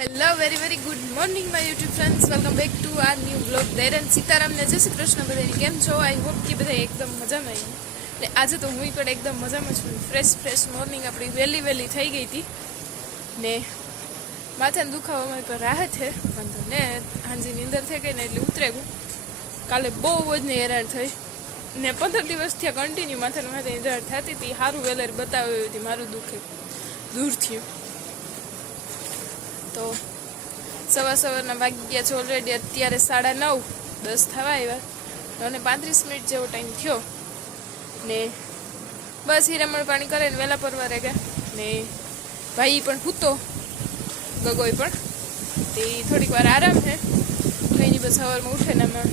Hello very very good morning my YouTube friends welcome back to our new blog દૈરન સીતારામને જય શ્રી કૃષ્ણ બધાને. કેમ છો? I hope કે બધા એકદમ મજામાં આવી એટલે આજે તો હું પણ એકદમ મજામાં છું. ફ્રેશ ફ્રેશ મોર્નિંગ આપણી વહેલી વહેલી થઈ ગઈ હતી. ને માથાને દુખાવામાં પણ રાહત છે. વાંધો ને, હાંજીની અંદર થઈ ગઈ ને એટલે ઉતરે ગયું કાલે બહુ જ ને હેરાન થઈ. ને પંદર દિવસથી કન્ટિન્યુ માથાને માથે હેરાન થતી હતી. સારું વેલર બતાવ્યું હતી, મારું દુખે. દૂર થયું. તો સવાર સવારના વાગી ગયા છે ઓલરેડી અત્યારે સાડા નવ, દસ થવા આવ્યા. અને પાંત્રીસ મિનિટ જેવો ટાઈમ થયો. ને બસ હીરામણ પાણી કરે ને વહેલા પરવારે ગયા ને ભાઈ પણ હૂતો ગગોય પણ. તે થોડીક વાર આરામ છે કઈની બસ સવારમાં ઉઠે ને આમાં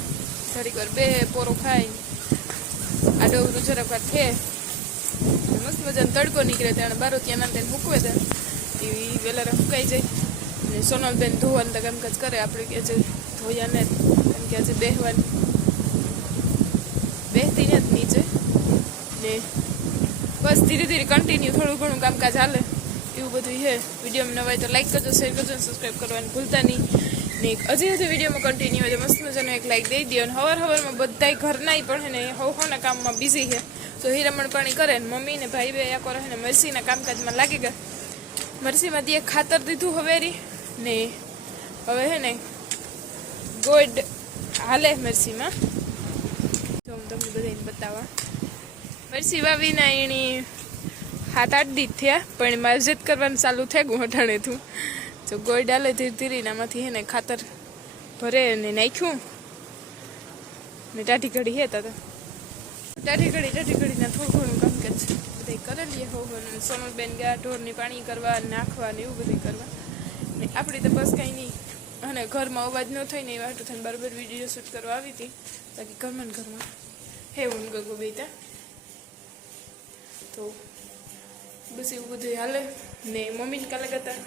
થોડીક વાર બે પોરો ખાય આ ડોગરું જરાક વાર છે. મસ્ત મજાનો તડકો નીકળે ત્યાં બારો ત્યાં ના ત્યાં મૂકવે ત્યાં. તે વહેલા ફૂકાઈ જાય. ને સોનલબેન ધોવાનું તો કામકાજ કરે. આપણે કે જે ધોયા ને કેમ કે આજે બેહવાની. બેહતી ને જ નીચે. ને બસ ધીરે ધીરે કન્ટિન્યુ થોડું ઘણું કામકાજ હાલે. એવું બધું છે. વિડીયોમાં નવાય તો લાઈક કરજો શેર કરજો સબસ્ક્રાઈબ કરવાનું ભૂલતા નહીં. ને હજી હજી વિડીયોમાં કન્ટિન્યુ હોય તો મસ્ત મજાનો એક લાઈક દઈ દો અને હવાર હવારમાં બધાય ઘરનાય પણ હે ને હવ હોના કામમાં બિઝી છે. તો હીરામણ પાણી કરે ને મમ્મી ને ભાઈ બે આકો રહે ને મરસીના કામકાજમાં લાગી ગયા. મરસીમાં દીએ ખાતર દીધું હવેરી. ને હવે છે ને, ગોડ હાલે મરસીમાં. જો હું તમને બધાને બતાવવા. મરસી વાવીના એની હાથ આઠ દી થયા, પણ માવજત કરવાનું ચાલુ થાય ગયું અટાણે તું ગોળ ડાલે ધીરે ધીરે એનામાંથી હે ને ખાતર ભરે અને નાખ્યું. ને ટાઢી ઘડી હે તા ટાઢી ઘડી ટાઢી ઘડીના થોડું ઘણું કામ કે છે. બધે કરે લઈએ હો હો સોનલબેન ગયા ઢોરની પાણી કરવા, નાખવા ને એવું બધું કરવા. આપણે તો બસ કાંઈ નહીં. અને ઘરમાં અવાજ ન થાય ને એ વાટું થઈને બરાબર વીડિયો શૂટ કરવા આવી હતી. બાકી ઘરમાં ઘરમાં. હે હું ગગો બેતા તો બસ એવું બધું હાલે. ને મમ્મીને કાલે કરતા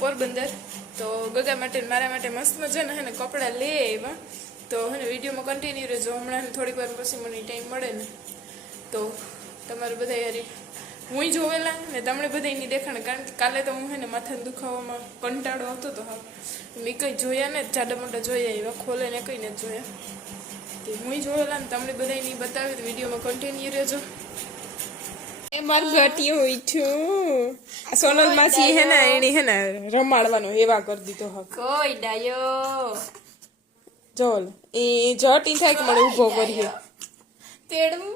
પોરબંદર. તો ગગા માટે મારા માટે મસ્ત મજાના હે ને કપડાં લે એવા. તો હે ને વિડીયોમાં કન્ટિન્યુ રહેજો. હમણાં થોડીક વાર પછી મને ટાઈમ મળે ને. તો તમારું બધા યાર હું જોવેલા ને તમને બધા એની દેખાણ કારણ કે કાલે તો હું હે ને માથાને દુખાવામાં કંટાળો આવતો હતો હા. મેં કંઈ જોયા ને જાડા મોટા જોયા એવા ખોલે ને કંઈ નથી જોયા. તે હું જોયેલા ને તમને બધા એની બતાવી તો વિડીયોમાં કન્ટિન્યુ રહેજો. એ મારું ઘટી હોય છું. આ સોનલ માસી હે ને એની હે ને રમાડવાનો એવા કરી દીધો હક. કોઈ ડાયો. જોલ એ જટી થાય કે મને ઊભો કરીએ? તેડવું?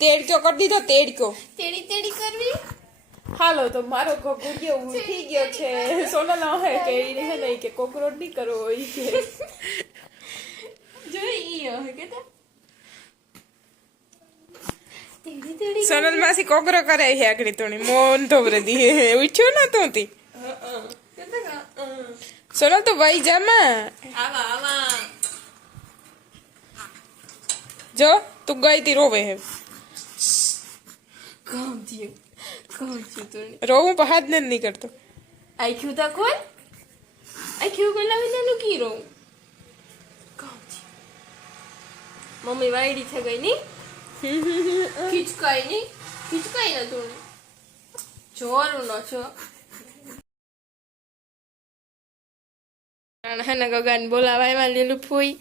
તેડક્યો કરી દીધો તેડક્યો તેડી તેડી કરવી? હાલો તો મારો કોકરો ઉઠી ગયો છે. સોના ના હોય કે ઈ હે નહીં કે કોકરો નહીં કરવો હોય કે. જોઈ ઈ હે કે તો સોનલ માસી કોકરો કરે છે આગળ તોણી. મોન તો વ્રદી ઉઠ્યો ના તો તી. સોનલ તો વઈ જામાં આવા આવા. જો તું ગઈ તી રોવે હે. કામ થયું કામ થયું તો રોવું પણ હાથ નથી નીકળતો આખ્યું કોઈ કોણ આખ્યું કોણ લાવી નું કી રહું કામ થયું મમ્મી વાયડી થઈ ગઈ ની ખીચકાઈ ની ખીચકાઈ ન તું જોરું ન છો હે ને ગગાન બોલાવા એમાં લીલું ફૂઈ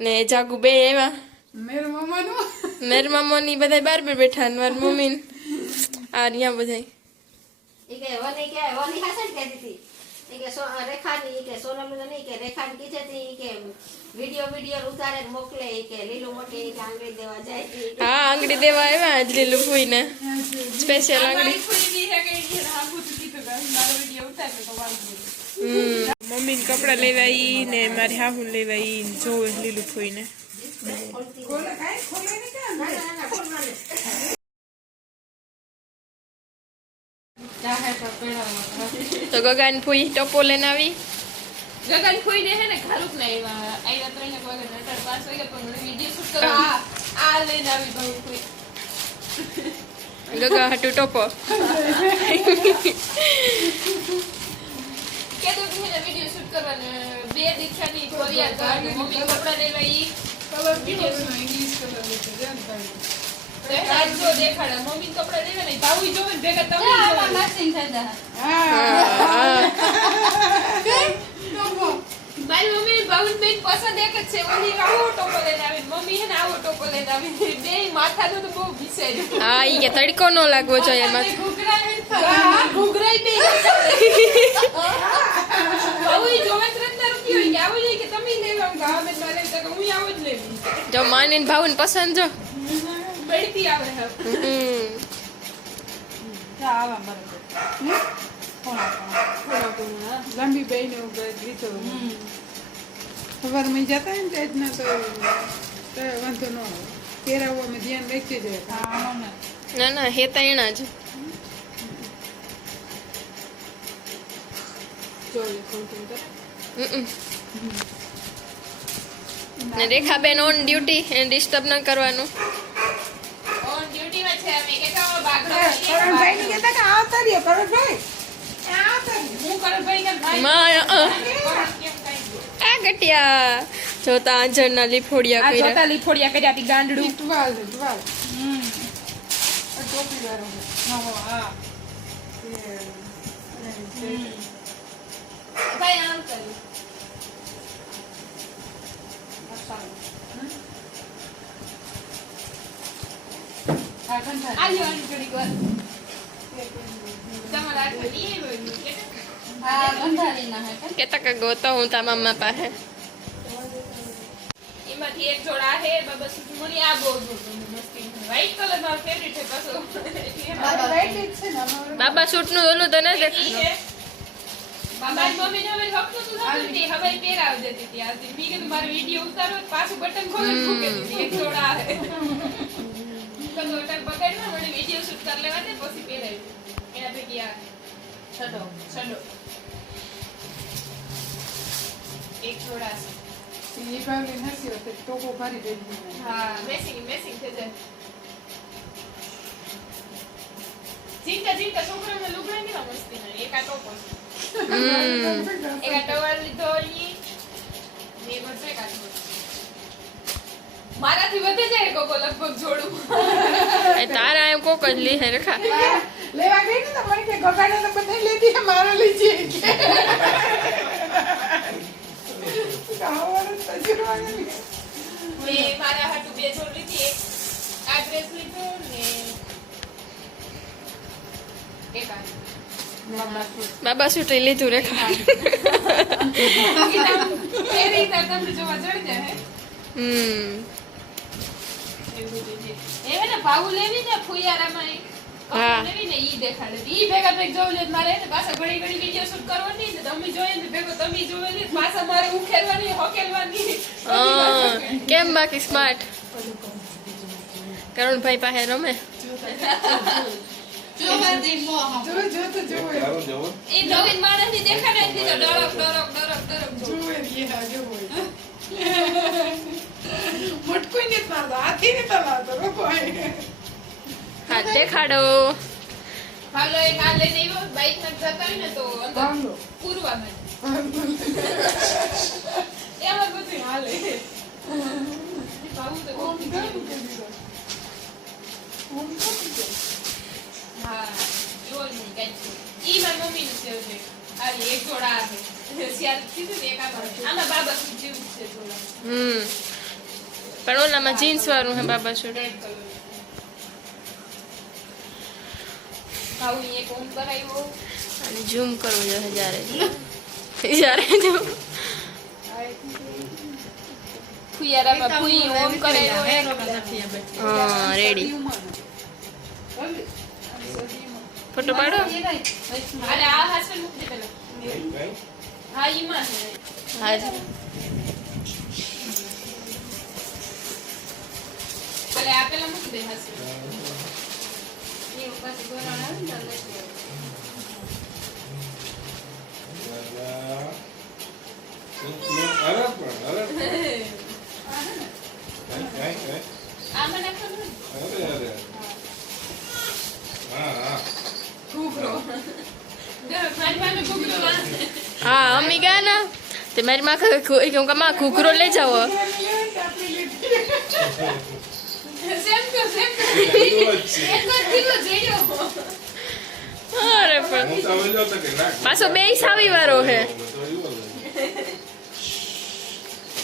ને જાગુ બે એવા મેર મામોની બધા બાર બાર બેઠા ને મારી મમ્મી ને આ રહ્યા બધા એ કે વની કે વની ખાસે કહેતી હતી. એ કે સો રેખાની કે સોનમ નહીં કે રેખાની કીધે હતી કે વિડિયો વિડિયો ઉતારે ને મોકલે એ કે લીલું મોટી કે આંગળી દેવા જાય. કે હા આંગળી દેવા આવ્યા આજ લીલું ફૂઈ ને સ્પેશિયલ આંગળી. હમ મમ્મી ને કપડા લેવા ઈ ને મારી હાહુ લેવા ઈ ને જોવે લીલું ફૂઈ ને તો ગગન ફૂઈ ટોપો લઈને આવી. ગગન ફૂઈ ને હે ને ખાલુક ને એવા આઈરા ત્રણ એક વાગે નટર પાસ વાગે પણ વિડિયો શૂટ કરવા આ આ લઈને આવી ભાઈ ફૂઈ ગગા હટુ ટોપો. કે તો કે વિડિયો શૂટ કરવાનો બે દીક્ષાની કોરિયા કરવાની મમ્મી કપડા લેવા ઈ. કલર વિડિયો ઇંગ્લિશ કલર આજ જો દેખાડે મમ્મી કપડા લેવા ને ભાવું જોવે ને ભેગા તમે આમાં matching થઈ ભાવન બેન પસંદ એક જ છે. ઓલી આવો ટોપો લઈને આવી મમ્મી હે ને આવો ટોપો લઈને આવી બે માથાનું તો બહુ હા ઈ કે તડકો ન લાગવો જોઈએ એમાં. ઘૂઘરા બે આવું જોવે આવું મારે આવું જ લેવી. જો માનીને ભાવને પસંદ જો. બેડતી આવે હમ. લાંબી બેને લીધો સવારમાં જતા ને ત્યાં તો તો વાંધો ન આવે. પહેરાવવામાં ધ્યાન રાખી જાય ના. ના હે એના જ. હમ. ને રેખાબેન ઓન ડ્યુટી એને ડિસ્ટર્બ ન કરવાનું ઓન ડ્યુટીમાં છે અમે કે કાવો બાગડો કરણભાઈ ને કહેતા કે આવતા રહ્યો કરણભાઈ. ગટિયા જોતા આંજણના લીફોડિયા કર્યા. જોતા લીફોડિયા કર્યા હતી ગાંડડું. ટવાલ ટવાલ. આ ટોપી વાળો છે. એ, ભાઈ આમ કર્યું આ કંઠા. આ લેવાની ઘડીક વાર તમારા હાથમાં લઈ આવ્યો કે આ કંઠારીના હે કે? કેતા કે ગોતો હું તા મમ્મા પાસે એમાંથી એક જોડા છે બાબા સુજમણી આ બહુ જોડું મસ્તી વ્હાઈટ કલર મારો ફેવરિટ છે પાછો મારે right જ છે ને અમારે બાબા સૂટનું ઓલું તો ન ઈ દેખ છે. બાબાની મમ્મીને હવે હકતું તું થતું નથી, હવે ઈ પહેરાવ દેતી હતી આ. મેં કીધું મારો વીડિયો ઉતારો તો પાછું બટન ખોલી મૂકી દીધી. એક જોડા છે. તો બટન પકડ્યું, મને વીડિયો શૂટ કરી લેવા દે, પછી પહેરાવી. એના ભેગી આ છડો. એક જોડા છે. ઈ ભાવલી નથી હોતી, ટોપો ભારી ભેગી હા, મેસિંગ મેસિંગ થઈ જાય. ઝીંકા ઝીંકા છોકરાઓને લુગડા કેવા મસ્તીના. એક આ ટોપો છે. હમ એક આ ટવલ લીધો ઈ ને એક વચ્ચે કાઢો મારાથી વધે જાય કોકો લગભગ જોડું. એ તારા એમ કોક જ લી હે રેખા. લેવા ગઈ ને તો મને કે ગગાડે તો બધે લેતી હે, મારો લીજે. મેં મારા હાટુ બે જોડ લીધી એક આ ડ્રેસ લીધો ને એક બાબા સુટી લીધું રેખા. પહેરી તાર તમને જોવા જડી જાય હમ. બધું છે. એ ને ભાવું લેવી ને ફુયારામાં. હા. લેવી ને ઈ દેખાડે. ઈ ભેગા ભેગ જોવું લે મારે ને પાછા ઘડી ઘડી વિડિયો શૂટ કરવાની ને તમે જોઈએ ને ભેગો તમે જોવે ને પાછા મારે ઉખેરવાની હકેલવાની. કેમ બાકી સ્માર્ટ કરુણભાઈ પાસે રમે? દેખાડે ને હા ને ને હાલો બાઈકમાં જતા ને તો પૂરવા એમાં બધું હાલે. નહીં કાંઈ છે. ઈ મારી મમ્મીનું છે. હજી. આવી એક જોડા આવે શિયાળ કીધું ને એક આમાં બાબા જેવું છે જોડા? હમ. પણ ઓલામાં જીન્સ વાળું હે બાબા સૂટ રેડ કલર ભાવું એક ઓમ કરાવ્યો અને ઝૂમ કરવું જોઈએ જ્યારે જ્યારે જો ફુયારામાં ફુઈ ઓમ કરાવ્યો એક હા રેડી ભલે ફોટો પાડો અરે આ હાસન મૂકી દે પેલા હા ઈમાં છે હા અરે આ પેલા મૂકી દે હાસન એ પછી ગોરાણ આવે ને વાંચે. હા અમ્મી ગયા ના તે મારી માં કે હું માં ઘૂઘરો લઈ જાઓ અરે પણ પાછો બે સાવી વારો હે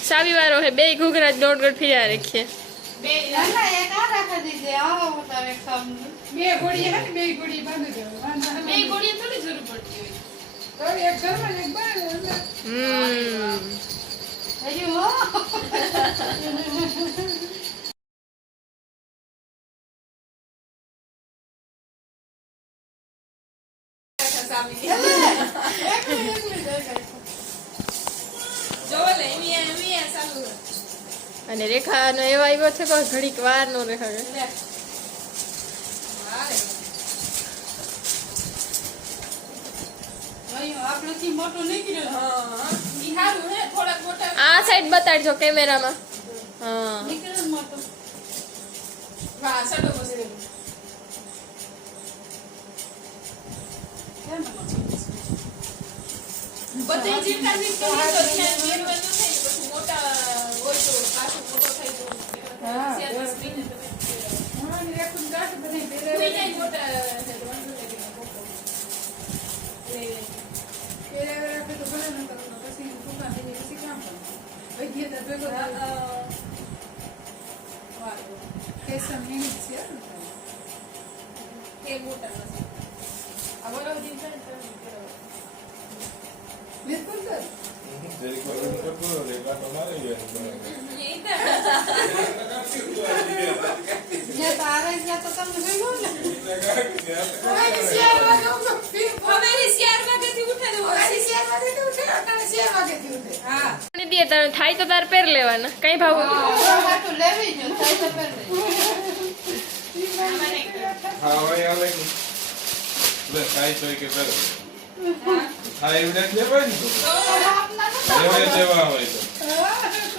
સાવી વારો હે બે ઘૂઘરા દોઢ ગઢ ફિર્યા રાખીએ બે ના, એક આ રાખી દીધી. આવો ઉતારે ખાવાનું. બે ઘોડી હે બે ઘોડી બાંધી દેવું બે નહીં. થોડી જરૂર પડતી હોય એક ઘરમાં એક બહાર હમ અને રેખાનો એવો આવ્યો છે કે ઘડીક વાર નો રેખા આ સાઈડ બતાડજો કેમેરામાં. હા. બધી મેળવાનું થાય ને પછી મોટા હોય તો પાછું મોટો થાય તો હા, શેરમાં સ્ક્રીને તમે હા, ને એક જ દે થાય તો તાર પહેર લેવાના કઈ ભાવ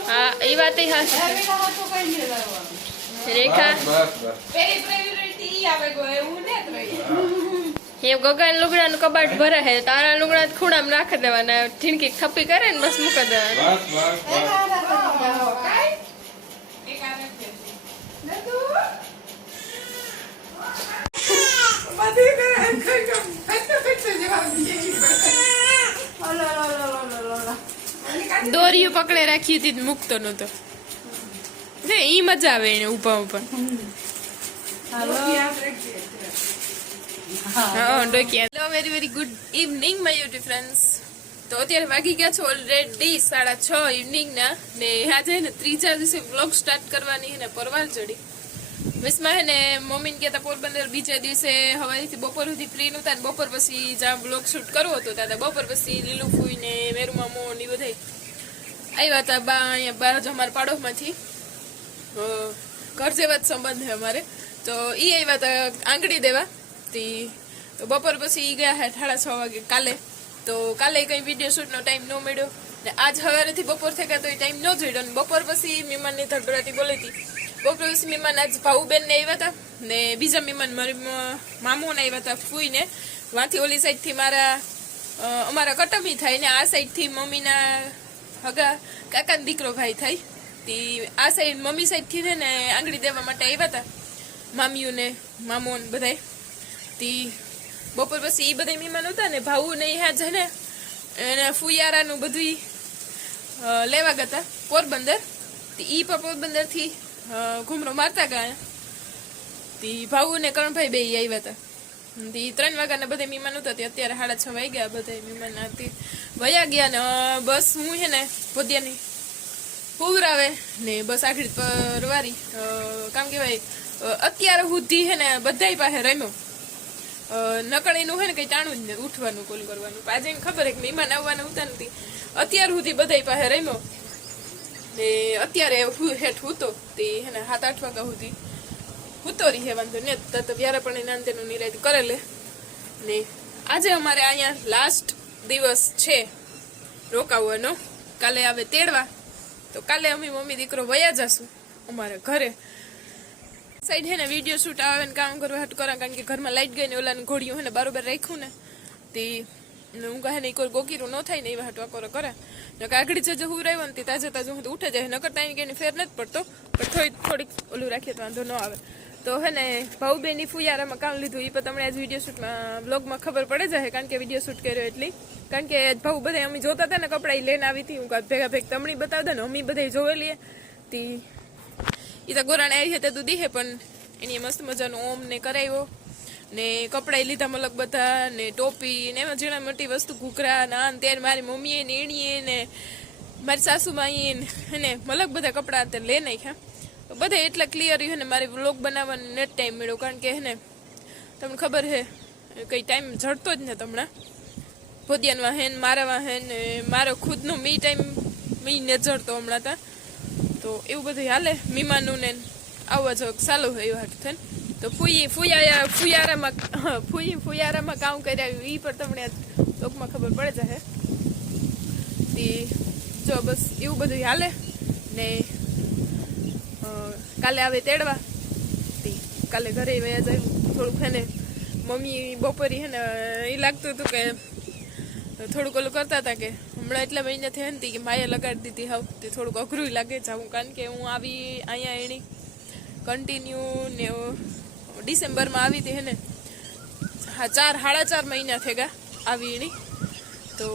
આ એ ગગન લુગડા ને એ કબાટ ભરે છે તારા લુગડા ખૂણા માં રાખી દેવાના ઠીણકી ખપી કરે ને બસ મૂકી દેવાના બસ, બસ, એક બસ. હારે તો લેવો. એક આવે છે બધી ને એમ ખાઈ ગયો. ફેંકતો ફેંકતો જવાબ દે. ઓલો, ઓલો, ઓલો, ઓલો, ઓલો. દોરીયું પકડે રાખી હતી મૂકતો નતો ને ઈ મજા આવે એને ઊભા ઊભા યાદ રાખજે. હા ડોકિયા hello very very good evening my YouTube friends તો અત્યારે વાગી ગયા છો ઓલરેડી સાડા છ ઇવનિંગના ને. આજે ને ત્રીજા દિવસે બ્લોગ સ્ટાર્ટ કરવાની ને, પરવાર ચડી વિશમાં હે ને, મમ્મીને કહેતા પોરબંદર બીજા દિવસે હવાથી બપોર સુધી ફ્રી નહોતા ને બપોર પછી જ્યાં બ્લોગ શૂટ કરવો હતો ત્યાં બપોર પછી લીલું ફૂઈ ને મેરુ મામો ને ઈ બધાય આવ્યા હતા બા અહીંયા બાર જ અમારા પાડોશમાંથી. ઘર જેવા જ સંબંધ છે અમારે. તો ઈ આવ્યા હતા આંગળી દેવા. તી તો બપોર પછી ઈ ગયા હે સાડા છ વાગે કાલે. તો કાલે કંઈ વીડિયો શૂટનો ટાઈમ ન મળ્યો. ને આજ સવારેથી બપોર થઈ ગયા તો એ ટાઈમ ન જોઈડો ને બપોર પછી મહેમાનની ધડધડાટી બોલી હતી બપોર પછી મહેમાન આજ ભાઉબેન ને આવ્યા હતા ને બીજા મહેમાન મારી મામુને આવ્યા હતા ફૂઈને. વાંથી ઓલી સાઈડથી મારા અમારા કટમી થાય ને આ સાઈડથી મમ્મીના હગા, કાકાનો દીકરો ભાઈ થાય. તી આ સાઈડ મમ્મી સાઈડથી ને આંગળી દેવા માટે આવ્યા હતા મામીઓ ને મામો ને બધાય. તી બપોર પછી એ બધા મહેમાન હતા ને ભાવુ ને હા છે ને, એને ફુયારાનું બધું લેવા ગયા પોરબંદર. ઈ પણ પોરબંદરથી ઘૂમરો મારતા ગયા તી ભાવુ ને કરણભાઈ બે આવ્યા હતા. તી ત્રણ વાગ્યાના બધા મહેમાન હતા તે અત્યારે સાડા છ ગયા બધા મહેમાન હતી વયા ગયા ને બસ હું છે ને પોદ્યાની પૂર આવે ને બસ આગળ પરવારી કામ કહેવાય અત્યારે સુધી હે ને બધાય પાસે રમ્યો. નકળીનું હે ને કઈ ટાણું જ નહીં ઉઠવાનું, કોલ કરવાનું. આજે ખબર હે કે મહેમાન આવવાના હોતા નથી. અત્યાર સુધી બધા પાસે રમ્યો. ને અત્યારે હેઠ હૂતો તે હે ને સાત, આઠ વાગ્યા સુધી. હૂતો રહી હે, વાંધો ને તો ત્યારે પણ એના અંતેનું નિરાય કરે લે ને આજે અમારે અહીંયા લાસ્ટ દિવસ છે રોકાવાનો. કાલે આવે તેડવા. તો કાલે અમે મમ્મી દીકરો વયા જશું અમારા ઘરે. સાઈડ હે ને વીડિયો શૂટ આવે ને કામ કરવા, હટ કરા કારણ કે ઘરમાં લાઈટ ગઈ ને ઓલાની ઘોડીઓ હે ને બરોબર રાખ્યું ને, તે હું કહે ને કોઈ ગોકીરું ન થાય ને એવા હટવા કરો, કરે. ને કાગડી જજે હું રહ્યો ને તે તાજે તાજું હું તો ઉઠે જાય, નકર ટાઈમ કે ફેર નથી પડતો, પણ થોડી થોડીક ઓલું રાખીએ તો વાંધો ન આવે. તો હે ને, ભાઉબેની ફુયારામાં કામ લીધું એ પણ તમને આજ વીડિયો શૂટમાં બ્લોગમાં ખબર પડે જાય કારણ કે વીડિયો શૂટ કર્યો એટલી. કારણ કે ભાઉ બધા અમે જોતા હતા ને કપડાં લઈને આવી હતી, હું કાંઈ ભેગા ભેગ તમને બતાવતા ને અમે બધા જોયેલી તી એ તો ગોરાણ આવી હતી તું દીહે પણ એની મસ્ત મજાનો ઓમ ને કરાવ્યો ને કપડાં લીધા મલક બધા, ને ટોપી, ને એમાં જેણા મોટી વસ્તુ ઘૂઘરા, ના ને ત્યારે મારી મમ્મીએ ને એણીએ ને મારી સાસુમાઈએ ને મલક બધા કપડાં અત્યારે લે નાખ્યા. તો બધા એટલા ક્લિયર ને, મારે વ્લોગ બનાવવાનો નેટ ટાઈમ મળ્યો, કારણ કે ને, તમને ખબર છે કંઈ ટાઈમ જડતો જ ને હમણાં. ભોદિયાનમાં હે ને, મારામાં હે ને, મારો ખુદનો મી ટાઈમ મી ને જડતો હમણાં તા. તો એવું બધું હાલે. મીમાનું ને આવવા જો ચાલુ હોય એવું થઈને. તો ફૂઈ ફૂયા ફુયારામાં ફૂઈ ફુયારામાં કામ કર્યા એ પણ તમને આ લોકમાં ખબર પડે જશે તે જો બસ એવું બધું હાલે. ને કાલે આવે તેડવા. તે કાલે ઘરે વયા જાય. થોડુંક હે ને મમ્મી બપોરી હે ને એ લાગતું હતું કે થોડુંક ઓલું કરતા હતા કે હમણાં એટલા મહિના થયા ને કે માએ લગાડી દીધી હાવ. તે થોડુંક અઘરું લાગે જાવું કારણ કે હું આવી અહીંયા એની કન્ટિન્યુ ને ડિસેમ્બરમાં આવી હતી ને. હા, ચાર, સાડા ચાર મહિના થઈ ગયા આવી એની. તો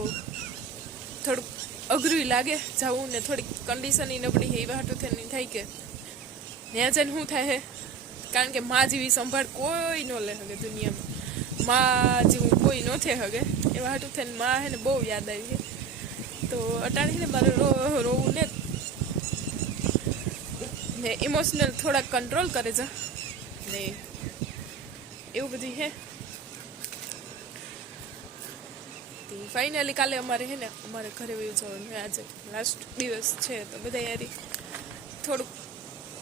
થોડુંક અઘરું લાગે જવું ને થોડીક કન્ડિશન નબળી છે એવા હાટું થઈને થાય કે ત્યાં જઈને શું થાય હે? કારણ કે માં જેવી સંભાળ કોઈ ન લે હગે દુનિયામાં. માં જેવું કોઈ ન થઈ હગે, એવા હાટું થઈને માં હે ને બહુ યાદ આવી છે તો અટાણી ને મારે રોવું ને ને ઇમોશનલ થોડાક કંટ્રોલ કરે છે. ને એવું બધું હે ફાઇનલી કાલે અમારે હે ને, અમારે ઘરે વયું જવાનું છે આજે. લાસ્ટ દિવસ છે તો બધા યારી થોડુંક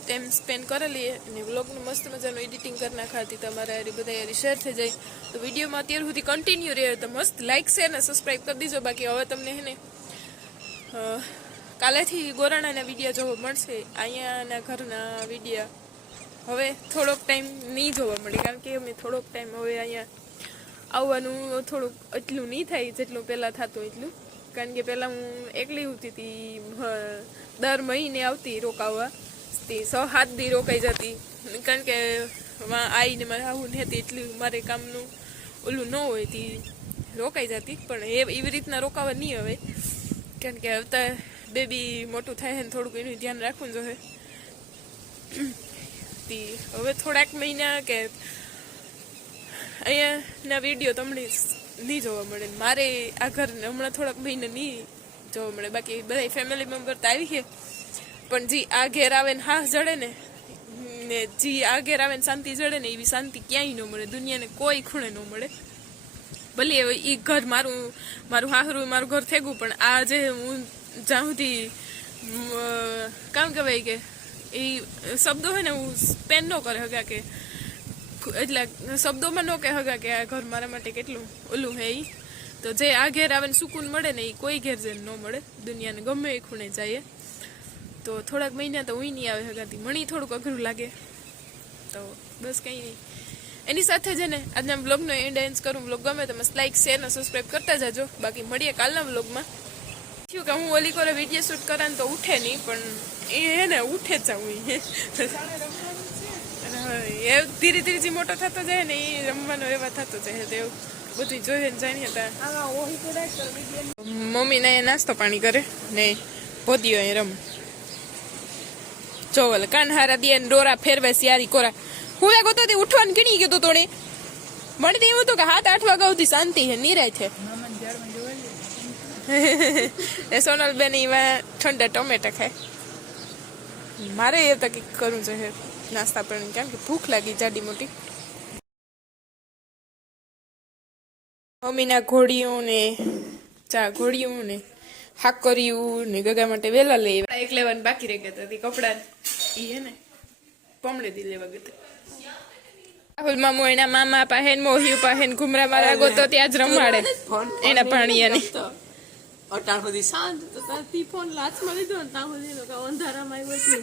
ટાઈમ સ્પેન્ડ કરેલી અને વ્લોગનું મસ્ત મજાનું એડિટિંગ કરી નાખાતી તમારા યારી બધા યારી શેર થઈ જાય. તો વિડીયોમાં અત્યાર સુધી કન્ટિન્યુ રહે તો મસ્ત લાઇક શેર ને સબસ્ક્રાઈબ કરી દીજો. બાકી હવે તમને હે ને કાલેથી ગોરાણાના વિડીયા જોવા મળશે. અહીંયાના ઘરના વિડીયા હવે થોડોક ટાઈમ નહીં જોવા મળે, કારણ કે અમે થોડોક ટાઈમ હવે અહીંયા આવવાનું થોડુંક એટલું નહીં થાય, જેટલું પહેલાં થતું એટલું. કારણ કે પહેલાં હું એકલી હોતી હતી દર મહિને આવતી રોકાવવા તે સો, હાથ દી રોકાઈ જતી. કારણ કે આવીને મારે આવું ને હતી, એટલું મારે કામનું ઓલું ન હોય, તે રોકાઈ જતી. પણ એ, એવી રીતના રોકાવા નહીં હવે કારણ કે હવે બેબી મોટું થાય ને થોડુંક એનું ધ્યાન રાખવું જોઈએ તી હવે થોડાક મહિના કે અહીંયાના વીડિયો તમને નહીં જોવા મળે. મારે આ ઘર હમણાં થોડાક મહિને નહીં જોવા મળે. બાકી બધા ફેમિલી મેમ્બર તો આવી છે પણ જી આ ઘેર આવે ને હાથ જડે ને ને જી આ ઘેર આવે ને શાંતિ જડે ને એવી શાંતિ ક્યાંય ન મળે. દુનિયાને કોઈ ખૂણે ન મળે. ભલે એ ઘર મારું મારું હાહરું, મારું ઘર થેગું પણ આ જે હું જ્યાં સુધી કામ કહેવાય કે એ શબ્દો હોય ને હું સ્પેન ન કરે હગા કે, એટલે શબ્દોમાં ન કહે હગા કે આ ઘર મારા માટે કેટલું ઓલું હે એ તો જે આ ઘેર આવે ને સુકૂન મળે ને એ કોઈ ઘેર જઈને ન મળે, દુનિયાને ગમે એ ખૂણે જાય. તો થોડાક મહિના તો હું નહીં આવે હગાતી મણી થોડુંક અઘરું લાગે. તો બસ કંઈ નહીં. એની સાથે છે ને આજના બ્લોગનો એન્ડ એન્ડ કરું. બ્લોગ ગમે તો મસ્ત લાઈક શેર ને સબસ્ક્રાઈબ કરતા જાજો. બાકી મળીએ કાલના બ્લોગમાં થયું કે હું ઓલી કોરે વીડિયો શૂટ કરા તો ઉઠે નહીં, પણ એ હે ને ઉઠે જ જાઉં એ. ધીરે ધીરે જે મોટો થતો જાય ને એ રમવાનો એવા થતો જાય તો એવું બધું જોઈએ ને જાણીએ મમ્મી ને નાસ્તો પાણી કરે ને ભોદીઓ એ રમ. જો કાન હારા દિયે ને ડોરા ફેરવે સિયારી કોરા હું એ ગોતો ઉઠવાનું ગણી ગયો તો તોડે મને તો એવું હતું કે હાથ આઠ વાગ્યા સુધી શાંતિ છે નિરાય છે. એ સોનલ બેન એમાં ઠંડા ટમેટા ખાય. મારે એ તો કંઈક કરવું છે નાસ્તા પણ કેમ કે ભૂખ લાગી જાડી મોટી. મમ્મીના ઘોડીઓ ને ચા ઘોડીઓ ને હાકરિયું ને ગગા માટે વેલા લઈ એક લેવાની બાકી રહી ગયા હતી કપડા એ હે ને, પમણે દી લેવા ગયા રાહુલ મામુ એના મામા પાસે મોહિયું પાસે ઘુમરા મારા ગોતો ત્યાં જ રમાડે. એના ભાણિયાને. અટાણ સુધી શાંત તો ત્યાંથી ફોન લાચમાં લીધો ને ત્યાં સુધી લોકો અંધારામાં આવ્યો છે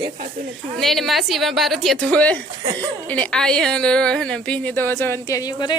દેખાતું નથી. ને એને માસી માં બાર ત્યાં ધોવે એને આ ને ભીની દવા જવાની તૈયારી કરે.